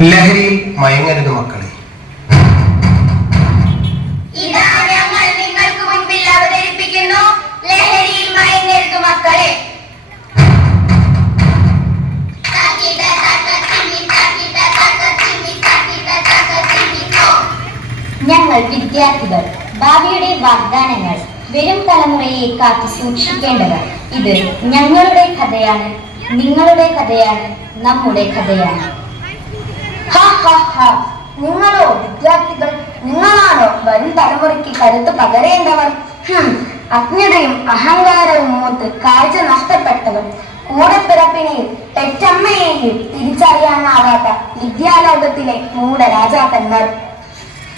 ലഹരിയിൽ മയങ്ങരുത് മക്കളെ. ഞങ്ങൾ വിദ്യാർത്ഥികൾ ഭാവിയുടെ വാഗ്ദാനങ്ങൾ വരും തലമുറയെ കാത്തു സൂക്ഷിക്കേണ്ടവർ ഇത് ഞങ്ങളുടെ കഥയാണ് നിങ്ങളുടെ കഥയാണ് നമ്മുടെ കഥയാണ്. നിങ്ങളോ വിദ്യാർത്ഥികൾ നിങ്ങളാണോ വരും തലമുറയ്ക്ക് കരുത്ത് പകരേണ്ടവർ? അജ്ഞതയും അഹങ്കാരവും മൂത്ത് കാഴ്ച നഷ്ടപ്പെട്ടവർ. കൂടപ്പിറപ്പിനെയും പെറ്റമ്മയെയും തിരിച്ചറിയാനാവാത്ത വിദ്യാലോകത്തിലെ മൂഢരാജാക്കന്മാർ.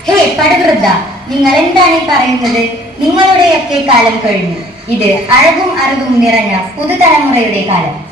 ഹേ പടവൃദ്ധ നിങ്ങൾ എന്താണ് ഈ പറയുന്നത്? നിങ്ങളുടെയൊക്കെ കാലം കഴിഞ്ഞു. ഇത് അഴകും അറിവും നിറഞ്ഞ പുതുതലമുറയുടെ കാലം.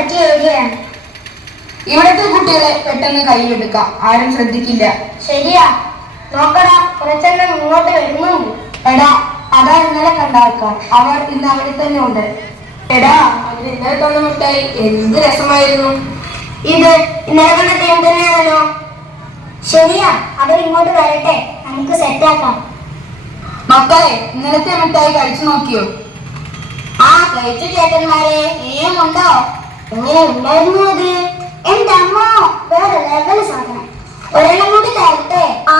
ഇത് നമുക്ക് ഇവിടത്തെ കുട്ടികളെ പെട്ടെന്ന് കൈയെടുക്കാം ആരും ശ്രദ്ധിക്കില്ല. ശരിയാ. നോക്കടാ കുറച്ചെണ്ണം ഇങ്ങോട്ട് വരുന്നുണ്ട് എടാ അതാ ഇന്നലെ കണ്ടാക്കാം അവർ ഇന്ന് അവിടെ തന്നെ ഉണ്ട്. എടാ അവർ ഇന്നലെ തന്ന മുട്ടായി എന്ത് രസമായിരുന്നു. ഇത് ഇന്നലെ കണ്ട ടീം തന്നെയാണല്ലോ. ശരിയാ അവർ ഇങ്ങോട്ട് വരട്ടെ. നമുക്ക് സെറ്റാക്കാം മക്കളെ ഇന്നലത്തെ മിഠായി കഴിച്ചു നോക്കിയോ? ആ കഴിച്ചു ചേട്ടന്മാരെ നീയുമുണ്ടോ എങ്ങനെ ഉണ്ടായിരുന്നു അത്? എന്റെ അമ്മ വേറെ ലെവൽ സാധനം. ഒരെണ്ണം കൂടി തരട്ടെ? ആ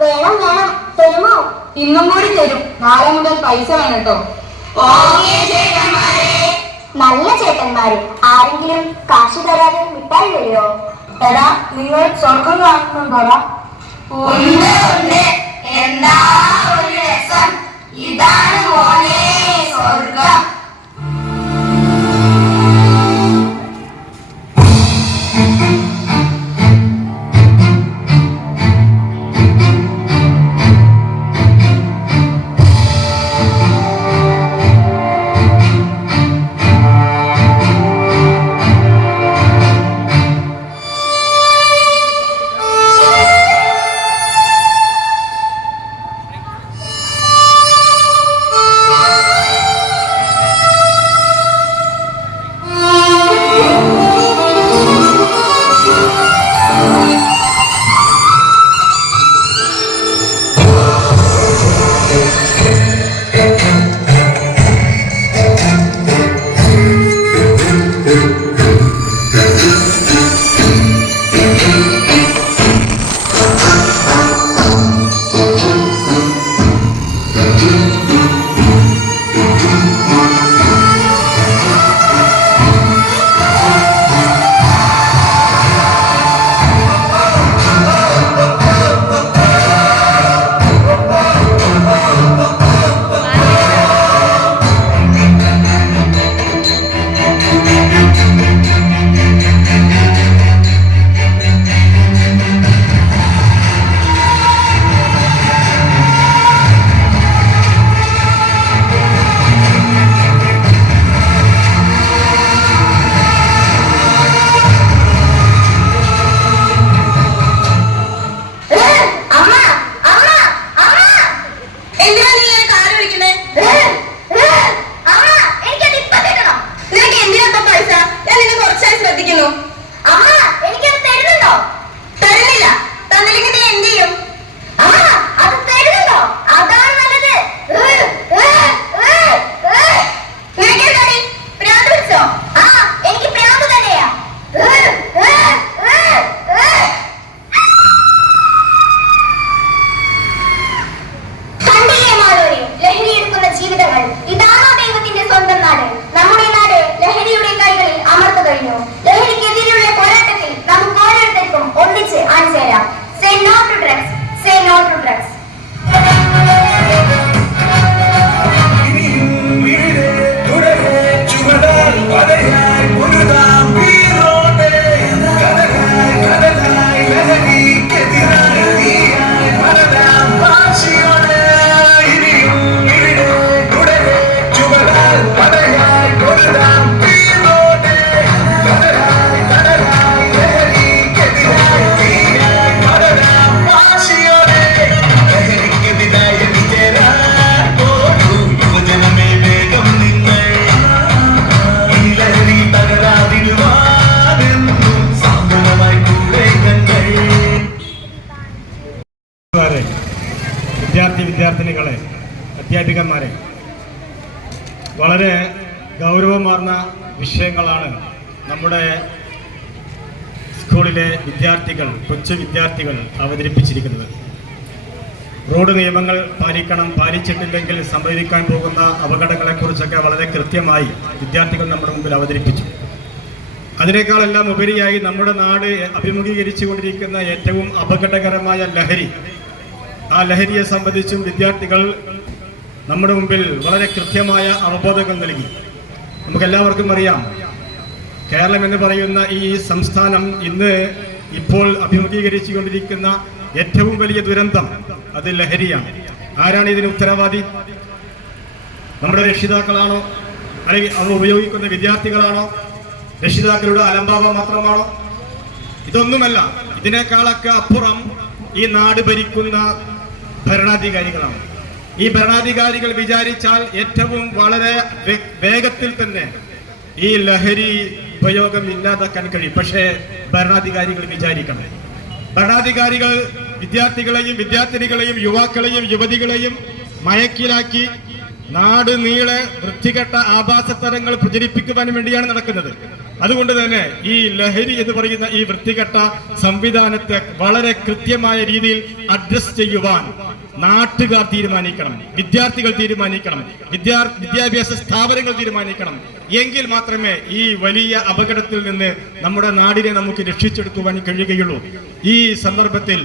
വേണം വേണം. തരുമോ? ഇന്നും കൂടി തരും. നാളെ മുതൽ പൈസ വേണം കേട്ടോ. നല്ല ചേട്ടന്മാര്. ആരെങ്കിലും കാശ് തരാതെ വിട്ടാൽ വരുമോ? എടാ നിങ്ങൾ സ്വർഗം കാണുന്നുണ്ടോടാ? ഉണ്ട് ഉണ്ട്. എന്താ ഒരു രസം? ഇതാണ് മോനെ സ്വർഗം. വിദ്യാർത്ഥിനികളെ അധ്യാപികന്മാരെ വളരെ ഗൗരവമാർന്ന വിഷയങ്ങളാണ് നമ്മുടെ സ്കൂളിലെ വിദ്യാർത്ഥികൾ കൊച്ചു വിദ്യാർത്ഥികൾ അവതരിപ്പിച്ചിരിക്കുന്നത്. റോഡ് നിയമങ്ങൾ പാലിക്കണം പാലിച്ചിട്ടില്ലെങ്കിൽ സംഭവിക്കാൻ പോകുന്ന അപകടങ്ങളെക്കുറിച്ചൊക്കെ വളരെ കൃത്യമായി വിദ്യാർത്ഥികൾ നമ്മുടെ മുമ്പിൽ അവതരിപ്പിച്ചു. അതിനേക്കാളെല്ലാം ഉപരിയായി നമ്മുടെ നാട് അഭിമുഖീകരിച്ചുകൊണ്ടിരിക്കുന്ന ഏറ്റവും അപകടകരമായ ലഹരി ആ ലഹരിയെ സംബന്ധിച്ചും വിദ്യാർത്ഥികൾ നമ്മുടെ മുമ്പിൽ വളരെ കൃത്യമായ അവബോധങ്ങൾ നൽകി. നമുക്കെല്ലാവർക്കും അറിയാം കേരളം എന്ന് പറയുന്ന ഈ സംസ്ഥാനം ഇന്ന് ഇപ്പോൾ അഭിമുഖീകരിച്ചു കൊണ്ടിരിക്കുന്ന ഏറ്റവും വലിയ ദുരന്തം അത് ലഹരിയാണ്. ആരാണ് ഇതിന് ഉത്തരവാദി? നമ്മുടെ രക്ഷിതാക്കളാണോ? അല്ലെങ്കിൽ അവർ ഉപയോഗിക്കുന്ന വിദ്യാർത്ഥികളാണോ? രക്ഷിതാക്കളുടെ അലംഭാവം മാത്രമാണോ? ഇതൊന്നുമല്ല ഇതിനേക്കാളൊക്കെ അപ്പുറം ഈ നാട് ഭരിക്കുന്ന ഭരണാധികാരികളാണ്. ഈ ഭരണാധികാരികൾ വിചാരിച്ചാൽ ഏറ്റവും വളരെ വേഗത്തിൽ തന്നെ ഈ ലഹരി ഉപയോഗം ഇല്ലാതാക്കാൻ കഴിയും. പക്ഷേ ഭരണാധികാരികൾ വിചാരിക്കണം. ഭരണാധികാരികൾ വിദ്യാർത്ഥികളെയും വിദ്യാർത്ഥിനികളെയും യുവാക്കളെയും യുവതികളെയും മയക്കിലാക്കി നാട് നീളെ വൃത്തികെട്ട ആഭാസത്തരങ്ങൾ പ്രചരിപ്പിക്കുവാൻ വേണ്ടിയാണ് നടക്കുന്നത്. അതുകൊണ്ട് തന്നെ ഈ ലഹരി എന്ന് പറയുന്ന ഈ വൃത്തികെട്ട സംവിധാനത്തെ വളരെ കൃത്യമായ രീതിയിൽ അഡ്രസ് ചെയ്യുവാൻ നാട്ടുകാർ തീരുമാനിക്കണം വിദ്യാർത്ഥികൾ തീരുമാനിക്കണം വിദ്യാ വിദ്യാഭ്യാസ സ്ഥാപനങ്ങൾ തീരുമാനിക്കണം. എങ്കിൽ മാത്രമേ ഈ വലിയ അപകടത്തിൽ നിന്ന് നമ്മുടെ നാടിനെ നമുക്ക് രക്ഷിച്ചെടുക്കുവാൻ കഴിയുകയുള്ളൂ. ഈ സന്ദർഭത്തിൽ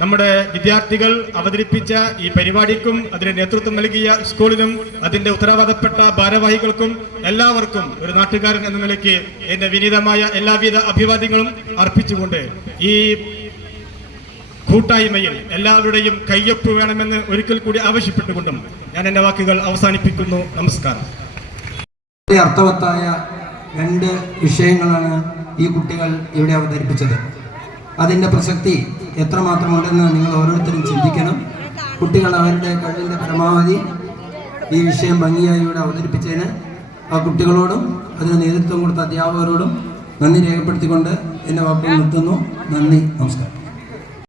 നമ്മുടെ വിദ്യാർത്ഥികൾ അവതരിപ്പിച്ച ഈ പരിപാടിക്കും അതിന് നേതൃത്വം നൽകിയ സ്കൂളിനും അതിന്റെ ഉത്തരവാദപ്പെട്ട ഭാരവാഹികൾക്കും എല്ലാവർക്കും ഒരു നാട്ടുകാരൻ എന്ന നിലയ്ക്ക് എന്റെ വിനീതമായ എല്ലാവിധ അഭിവാദ്യങ്ങളും അർപ്പിച്ചുകൊണ്ട് ഈ കൂട്ടായ്മയിൽ എല്ലാവരുടെയും കയ്യൊപ്പ് വേണമെന്ന് ഒരിക്കൽ കൂടി ആവശ്യപ്പെട്ടുകൊണ്ടും ഞാൻ എന്റെ വാക്കുകൾ അവസാനിപ്പിക്കുന്നു. നമസ്കാരം. അർത്ഥവത്തായ രണ്ട് വിഷയങ്ങളാണ് ഈ കുട്ടികൾ ഇവിടെ അവതരിപ്പിച്ചത്. അതിന്റെ പ്രസക്തി എത്രമാത്രമുണ്ടെന്ന് നിങ്ങൾ ഓരോരുത്തരും ചിന്തിക്കണം. കുട്ടികൾ അവരുടെ കഴിവിന്റെ പരമാവധി ഈ വിഷയം ഭംഗിയായി ഇവിടെ അവതരിപ്പിച്ചതിന് ആ കുട്ടികളോടും അതിന് നേതൃത്വം കൊടുത്ത അധ്യാപകരോടും നന്ദി രേഖപ്പെടുത്തിക്കൊണ്ട് എന്റെ വാക്കുകൾ നിർത്തുന്നു. നന്ദി. നമസ്കാരം.